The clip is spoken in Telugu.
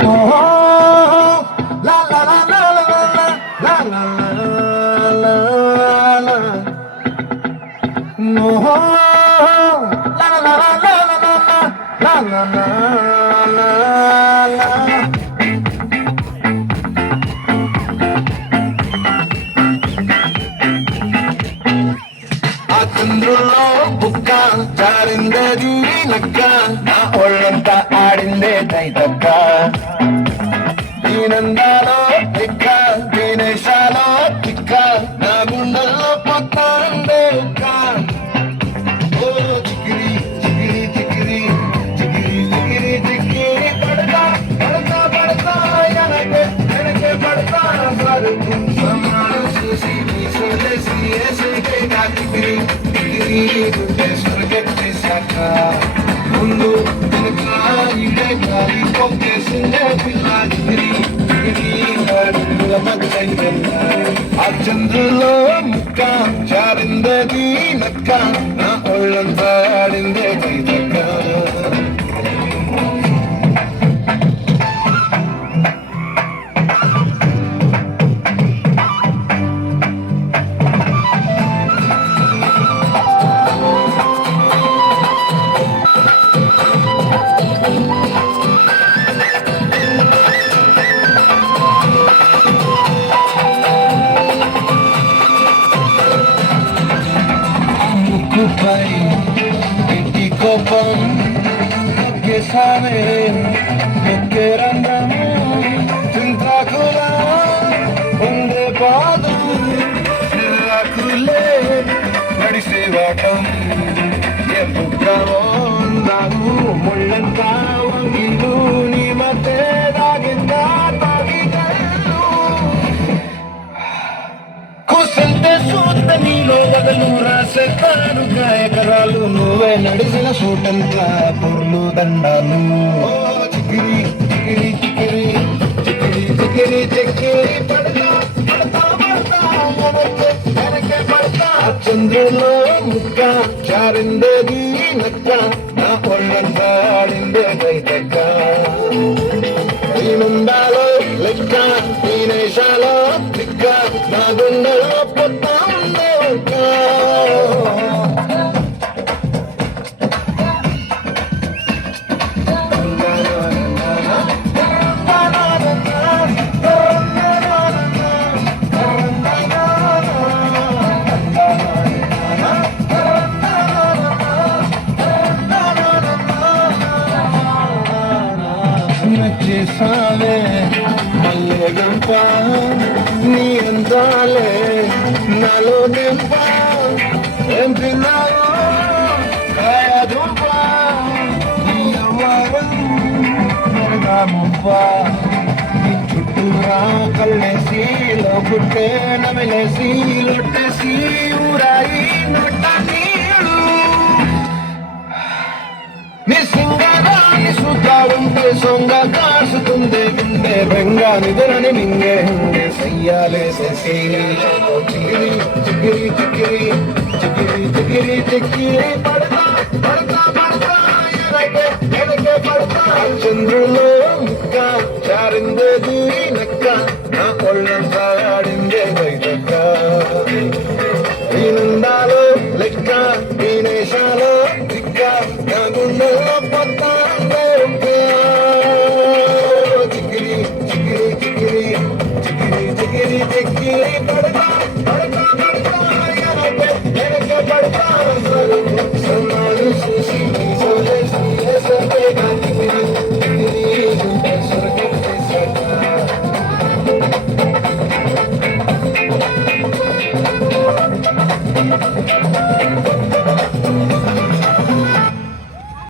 La la la la la la la la la. No. La la la la la la la la la la. ఆ చంద్రుల్లో బుక్క జారిందేది నక్క నా ఒళ్ళంతా ఆడిందే తైతక్క దీనందాలో తిక్క దీనేశాలో తిక్క నా గుండెల్లో పక్కండే ఉక్క ఓ చికిరి చికిరి చికిరి చికిరి చికిరి చికిరి పడతా పడతా పడతా ఎనకే ఎనకే పడతా సరుకు సమాను చూసి చూసి ఏసేకే కాకిరి చికిరి గుండె స్వర్గెత్తేశాక ముందు వెనక ఇడే గాలి కొక్కేసిందే పిల్లాడిగిరి అడుగుల మగ్గైందన్న ఆ చంద్రులో ముక్క జారిందది నక్క నా ఒళ్ళంతా ఆడిందే కైతక్క ముక్కుపై ఇంటి కోపం ఒకేసారి ఒకే రంగము చింతాకులా ఉండే పాదం చిరాకులే నడిసే వాటం ఎప్పుడో నాకు ముళ్ళంతా వంగిలు నీ మధ్య దాగిందా తాగిగలు కూసంటే సూత నీలో వదలు రాసేస్తాను ఎకరాలు నువ్వే నడిసిన సూటంతా పొర్లు దండాలు చికిరి చికిరి చికిరి చికిరి చికిరి చికిరి పడతా పడతా పడతా వెనకే వెనకే పడతా చంద్రులో ముక్క చారిందేది నక్క నా పొళ్ళంతా ఆడిందే కైతక్క నేనుండాలో లెక్క నేనేశాలో తిక్క నా గుండెల్లో పొత్తా ఉండే ఒక్క నచ్చేసావే మల్లె గంప నీ అందాలే నాలో గంప ఏం తిన్నావు కాయ దుంప నీ అవ్వారం మెరగా ముంప నీ చుట్టూరా కళ్ళేసి లోపుట్టే నమిలేసి లొట్టేసి ఊరాయి నొట్ట నీళ్ళు నీ సింగరాన్ని సుతా ఉంటే సొంగ కాసుతుంది గుండె బెంగ నిద్రని మింగే ఉండే సయ్యాలేసేసి చిగిరి చిగిరి చిగిరి చిగిరి చిగిరి చిగిరి పడతా పడతా పడతా ఎనకే ఎనకే పడతా చంద్రులో